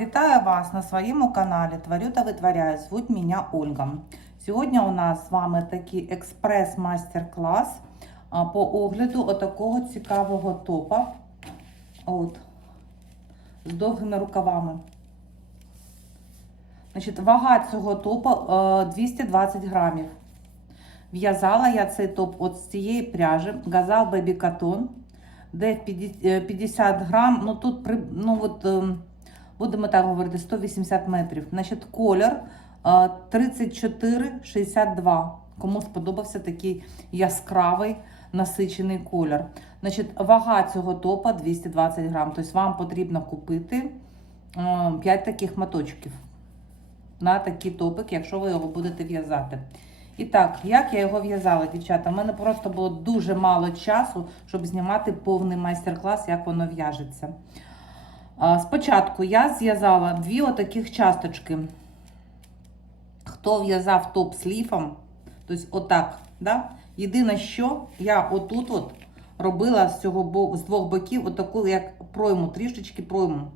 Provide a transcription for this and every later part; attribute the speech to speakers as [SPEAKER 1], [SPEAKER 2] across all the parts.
[SPEAKER 1] Вітаю вас на своєму каналі Творю та витворяю. Звуть мене Ольга. Сьогодні у нас з вами такий експрес-майстер-клас по огляду отакого цікавого топа. От, з довгими рукавами. Значить, вага цього топа е, 220 грамів. В'язала я цей топ от з цієї пряжі Газал Baby Cotton, де 50 50 грам, ну тут ну от, ем, будемо так говорити, 180 метрів. Значить, колір е, 34,62. Кому сподобався такий яскравий насичений колір. Значить, вага цього топа 220 грам. Тобто вам потрібно купити 5 таких моточків на такий топик, якщо ви його будете в'язати. І так, як я його в'язала, дівчата? У мене просто було дуже мало часу, щоб знімати повний майстер-клас, як воно в'яжеться. Спочатку я зв'язала дві отаких часточки. Хто в'язав топ з ліфом, тобто отак, да? єдине, що я отут от робила з цього з двох боків отаку, як пройму, трішечки пройму.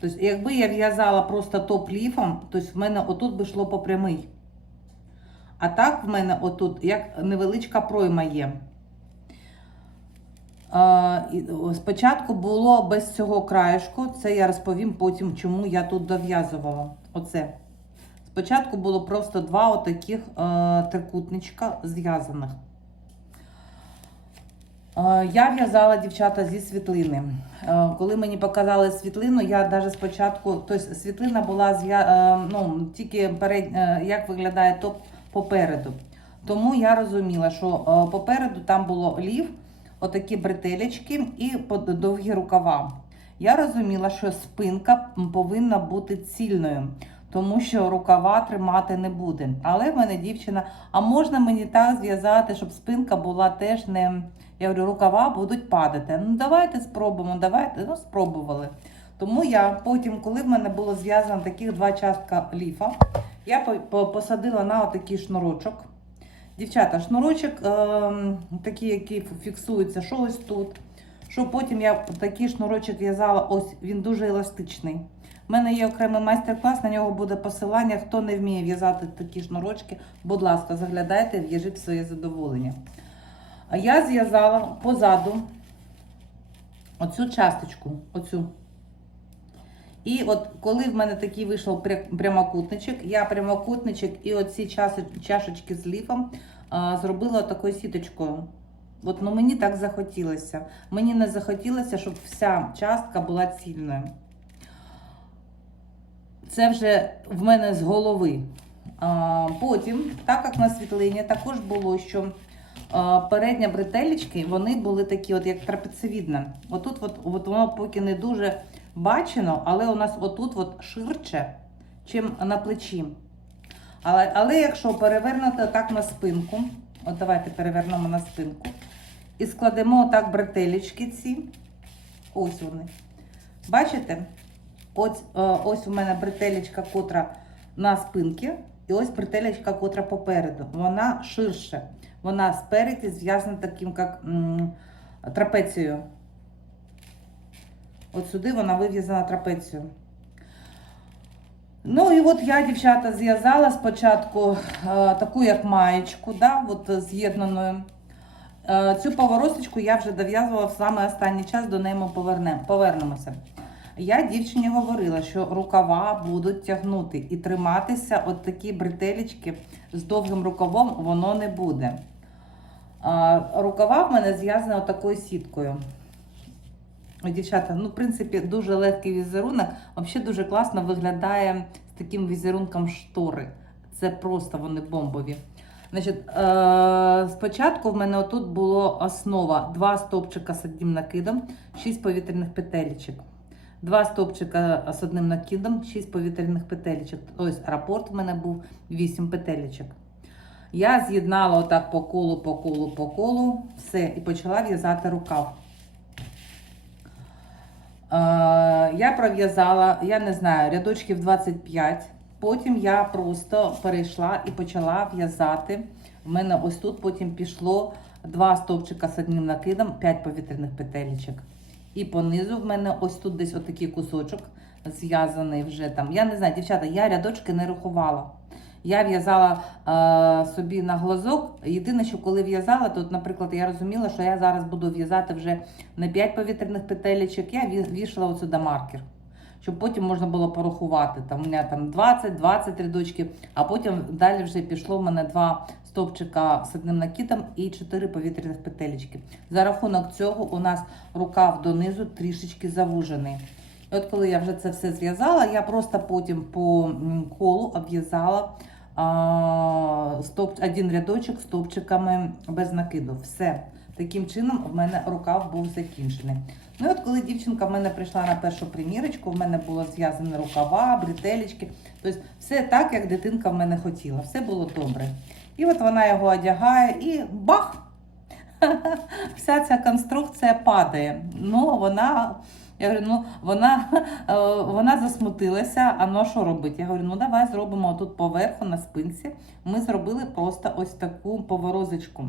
[SPEAKER 1] Тобто, якби я в'язала просто топ ліфом, то в мене отут би йшло по прямий. А так в мене отут як невеличка пройма є. Спочатку було без цього краєшку, це я розповім потім, чому я тут дов'язувала. Оце. Спочатку було просто два отаких е, трикутничка зв'язаних. Е, Я в'язала дівчата зі світлини. Е, Коли мені показали світлину, я навіть спочатку, тобто світлина була ну, тільки перед, як виглядає топ попереду. Тому я розуміла, що попереду там було лів, отакі бретелечки і довгі рукава. Я розуміла, що спинка повинна бути цільною, тому що рукава тримати не буде. Але в мене дівчина, а можна мені так зв'язати, щоб спинка була теж не. Я говорю, рукава будуть падати. Ну давайте спробуємо, давайте. Ну, спробували. Тому я потім, коли в мене було зв'язано таких два частка ліфа, я по- по- посадила на отакий шнурочок. Дівчата, шнурочок ем, такий, який фіксується, що ось тут. Що потім я такий шнурочок в'язала, ось він дуже еластичний. У мене є окремий майстер-клас, на нього буде посилання. Хто не вміє в'язати такі шнурочки, будь ласка, заглядайте, в'яжіть своє задоволення. Я зв'язала позаду оцю часточку, оцю. І от коли в мене такий вийшов прямокутничок, я прямокутничок і оці чашечки з ліфом зробила такою сіточкою. От, ну мені так захотілося. Мені не захотілося, щоб вся частка була цільною. Це вже в мене з голови. А, потім, так як на світлині, також було, що а, передня бретелечки, вони були такі, от як трапецевідне. Отут от, от воно поки не дуже бачено, але у нас отут от ширше, чим на плечі. Але, але якщо перевернути так на спинку, от давайте перевернемо на спинку, і складемо отак бретелечки ці, ось вони. Бачите? Ось, е, ось у мене бретелечка, котра на спинці, і ось бретелечка, котра попереду. Вона ширше. Вона спереді зв'язана таким, як трапецією. От сюди вона вив'язана трапецією. Ну і от я, дівчата, зв'язала спочатку е, таку як маєчку, да, от з'єднаною. Е, цю поворосточку я вже дов'язувала в саме останній час, до неї ми повернемо, повернемося. Я дівчині говорила, що рукава будуть тягнути і триматися от такі бретелечки з довгим рукавом воно не буде. А, рукава в мене зв'язані отакою сіткою. Дівчата, ну, в принципі, дуже легкий візерунок. Взагалі дуже класно виглядає з таким візерунком штори. Це просто вони бомбові. Значить, е- спочатку в мене отут була основа: два стовпчика з одним накидом, 6 повітряних петелечок. Два стовпчика з одним накидом, 6 повітряних петелечок. Ось рапорт в мене був 8 петелечок. Я з'єднала отак по колу, по колу, по колу, все, і почала в'язати рукав. Е, я пров'язала, я не знаю, рядочків 25. Потім я просто перейшла і почала в'язати. У мене ось тут потім пішло два стовпчика з одним накидом, 5 повітряних петелечок. І понизу в мене ось тут десь отакий кусочок зв'язаний вже там. Я не знаю, дівчата, я рядочки не рахувала. Я в'язала е, собі на глазок. Єдине, що коли в'язала, то, наприклад, я розуміла, що я зараз буду в'язати вже не 5 повітряних петелечок, я ві- вішала отсюди маркер. Щоб потім можна було порахувати. Там у мене там 20-20 рядочків, а потім далі вже пішло в мене два стовпчика з одним накидом і 4 повітряних петелечки. За рахунок цього у нас рукав донизу трішечки завужений. І от коли я вже це все зв'язала, я просто потім по колу обв'язала стовп, один рядочок стовпчиками без накиду. Все. Таким чином в мене рукав був закінчений. Ну і от коли дівчинка в мене прийшла на першу примірочку, в мене було зв'язані рукава, бретелечки. Тобто все так, як дитинка в мене хотіла. Все було добре. І от вона його одягає і бах! Вся ця конструкція падає. Ну, вона, я говорю, ну, вона, е, вона засмутилася, а ну що робити? Я говорю, ну давай зробимо тут поверху на спинці. Ми зробили просто ось таку поворозочку.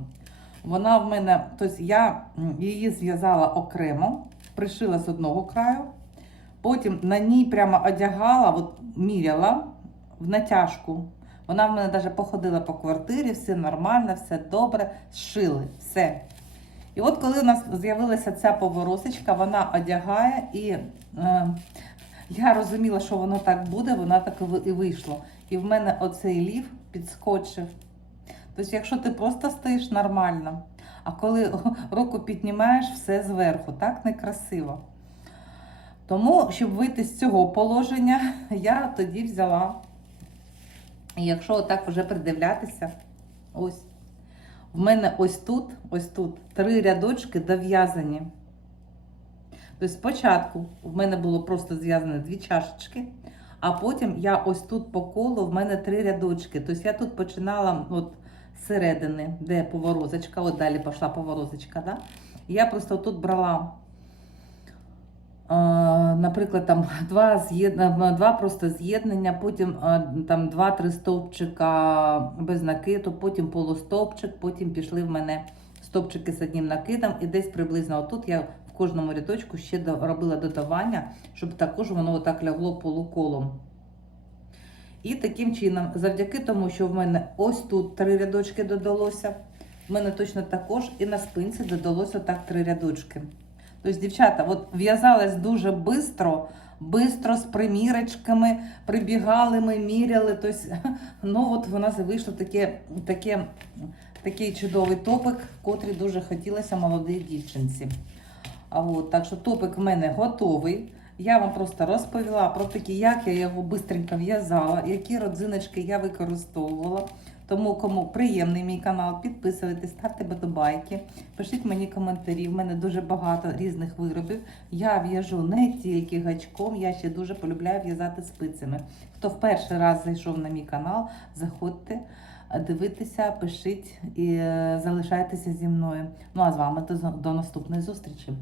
[SPEAKER 1] Вона в мене, тобто я її зв'язала окремо, пришила з одного краю, потім на ній прямо одягала, от міряла в натяжку. Вона в мене навіть походила по квартирі, все нормально, все добре, зшили, все. І от коли у нас з'явилася ця поворосочка, вона одягає, і е, я розуміла, що воно так буде, вона так і ви- і вийшло. І в мене оцей лів підскочив. Тобто, якщо ти просто стоїш нормально, а коли руку піднімаєш, все зверху, так некрасиво. Тому, щоб вийти з цього положення, я тоді взяла. І якщо отак вже придивлятися, ось. В мене ось тут, ось тут три рядочки дов'язані. Тобто спочатку в мене було просто зв'язані дві чашечки, а потім я ось тут по колу в мене три рядочки. Тобто я тут починала от середини, де поворозочка, от далі пішла поворозочка. Да? Я просто тут брала, наприклад, там два, з'єдна- два просто з'єднання, потім е, там два-три стовпчика без накиду, потім полустовпчик, потім пішли в мене стовпчики з одним накидом, і десь приблизно отут я в кожному рядочку ще робила додавання, щоб також воно отак лягло полуколом. І таким чином, завдяки тому, що в мене ось тут три рядочки додалося, в мене точно також і на спинці додалося так три рядочки. Тобто, дівчата, от в'язалась дуже швидко, швидко з примірочками, прибігали ми, міряли. Тобто, ну от в нас вийшло таке, таке, такий чудовий топик, котрий дуже хотілося молодій дівчинці. А от, так що топик в мене готовий. Я вам просто розповіла про такі, як я його швидко в'язала, які родзиночки я використовувала. Тому кому приємний мій канал, підписуйтесь, ставте подобайки, пишіть мені коментарі. В мене дуже багато різних виробів. Я в'яжу не тільки гачком, я ще дуже полюбляю в'язати спицями. Хто в перший раз зайшов на мій канал, заходьте, дивитися, пишіть і е, залишайтеся зі мною. Ну а з вами до наступної зустрічі.